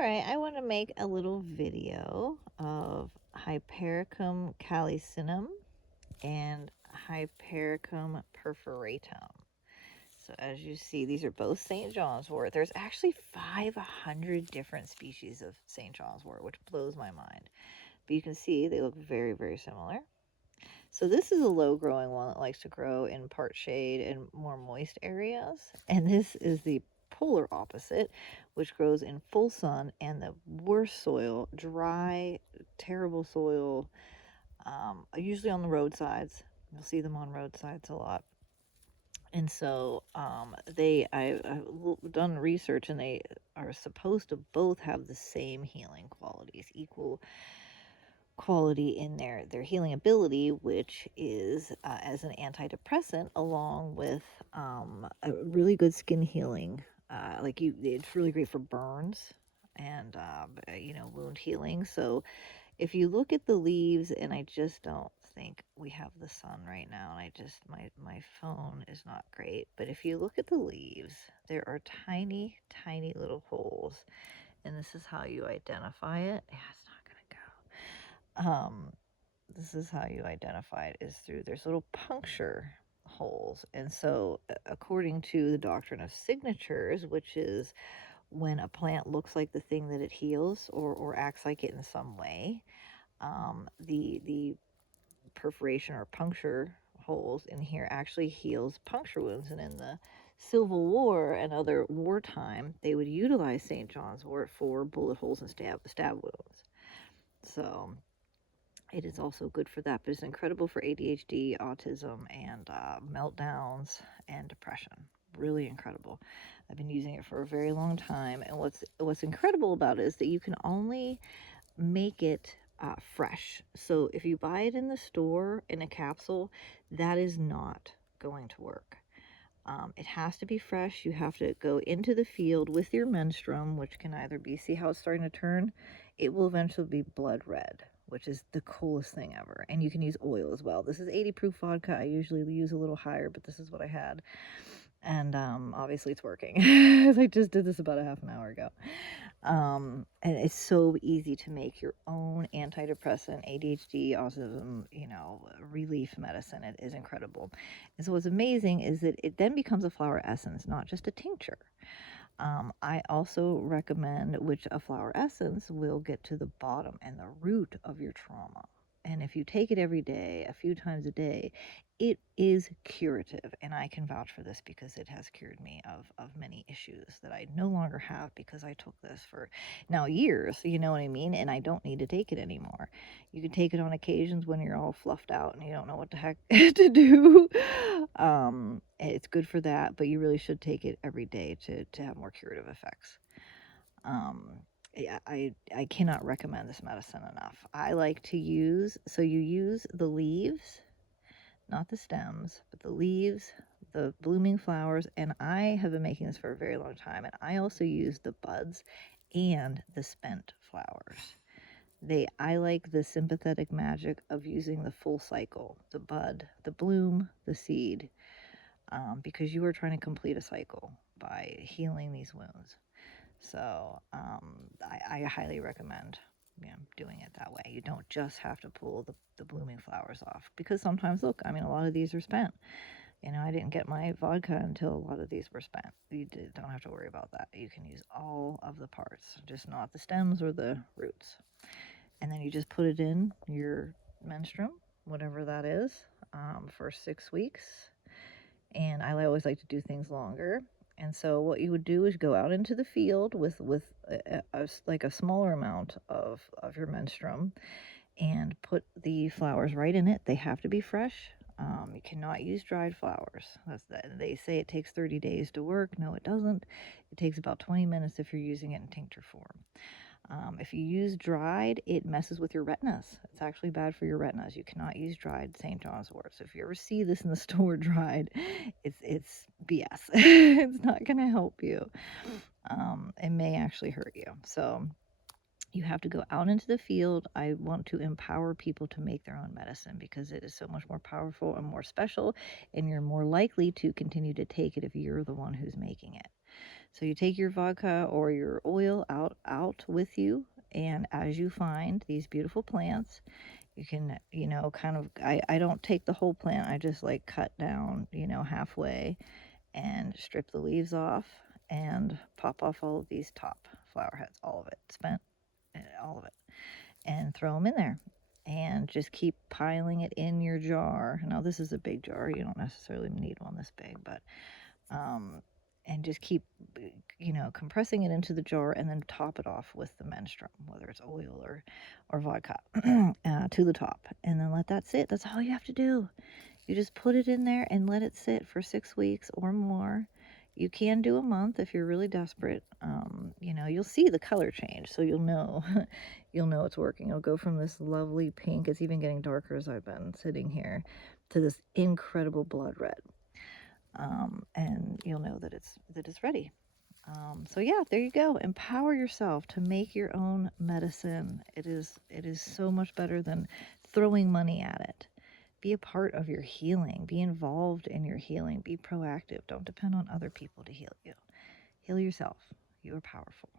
Alright, I want to make a little video of Hypericum calicinum and Hypericum perforatum. So as you see, these are both St. John's wort. There's actually 500 different species of St. John's wort, which blows my mind. But you can see they look very, very similar. So this is a low-growing one that likes to grow in part shade and more moist areas. And this is the polar opposite, which grows in full sun and the worst soil, dry, terrible soil, usually on the roadsides. You'll see them on roadsides a lot. And so I've done research, and they are supposed to both have the same healing qualities, equal quality in their healing ability, which is as an antidepressant, along with a really good skin healing. It's really great for burns and wound healing. So if you look at the leaves, and I just don't think we have the sun right now, and my phone is not great. But if you look at the leaves, there are tiny, tiny little holes, and this is how you identify it. Yeah, it's not gonna go. This is how you identify it, is through there's little puncture holes. And so according to the doctrine of signatures, which is when a plant looks like the thing that it heals, or acts like it in some way, the perforation or puncture holes in here actually heals puncture wounds. And in the Civil War and other wartime, they would utilize St. John's wort for bullet holes and stab wounds. So it is also good for that, but it's incredible for ADHD, autism, and meltdowns and depression. Really incredible. I've been using it for a very long time, and what's incredible about it is that you can only make it fresh. So if you buy it in the store in a capsule, that is not going to work. It has to be fresh. You have to go into the field with your menstruum, which can either be, see how it's starting to turn? It will eventually be blood red, which is the coolest thing ever. And you can use oil as well. This is 80 proof vodka. I usually use a little higher, but this is what I had. And obviously it's working. I just did this about a half an hour ago. And it's so easy to make your own antidepressant, ADHD, autism, relief medicine. It is incredible. And so what's amazing is that it then becomes a flower essence, not just a tincture. I also recommend, which a flower essence will get to the bottom and the root of your trauma. And if you take it every day, a few times a day, it is curative. And I can vouch for this because it has cured me of many issues that I no longer have, because I took this for now years, you know what I mean? And I don't need to take it anymore. You can take it on occasions when you're all fluffed out and you don't know what the heck to do. It's good for that, but you really should take it every day to have more curative effects. I cannot recommend this medicine enough. I like to use, so you use the leaves, not the stems, but the leaves, the blooming flowers, and I have been making this for a very long time, and I also use the buds and the spent flowers. I like the sympathetic magic of using the full cycle, the bud, the bloom, the seed, because you are trying to complete a cycle by healing these wounds. So I highly recommend doing it that way. You don't just have to pull the blooming flowers off, because sometimes, look, I mean, a lot of these are spent. I didn't get my vodka until a lot of these were spent. You don't have to worry about that. You can use all of the parts, just not the stems or the roots. And then you just put it in your menstruum, whatever that is, for 6 weeks. And I always like to do things longer. And so what you would do is go out into the field with like a smaller amount of your menstruum, and put the flowers right in it. They have to be fresh. You cannot use dried flowers. They say it takes 30 days to work. No, it doesn't. It takes about 20 minutes if you're using it in tincture form. If you use dried, it messes with your retinas. It's actually bad for your retinas. You cannot use dried St. John's wort. So if you ever see this in the store dried, it's BS. It's not going to help you. It may actually hurt you. So you have to go out into the field. I want to empower people to make their own medicine, because it is so much more powerful and more special, and you're more likely to continue to take it if you're the one who's making it. So you take your vodka or your oil out with you, and as you find these beautiful plants, you can, kind of, I don't take the whole plant. I just like cut down, halfway and strip the leaves off and pop off all of these top flower heads, all of it, spent all of it, and throw them in there. And just keep piling it in your jar. Now, this is a big jar. You don't necessarily need one this big, but um, and just keep, compressing it into the jar, and then top it off with the menstruum, whether it's oil or vodka, to the top, and then let that sit. That's all you have to do. You just put it in there and let it sit for 6 weeks or more. You can do a month if you're really desperate. You'll see the color change, so you'll know, you'll know it's working. It'll go from this lovely pink, it's even getting darker as I've been sitting here, to this incredible blood red. And you'll know that it's ready. So yeah, there you go. Empower yourself to make your own medicine. It is so much better than throwing money at it. Be a part of your healing. Be involved in your healing. Be proactive. Don't depend on other people to heal you. Heal yourself. You are powerful.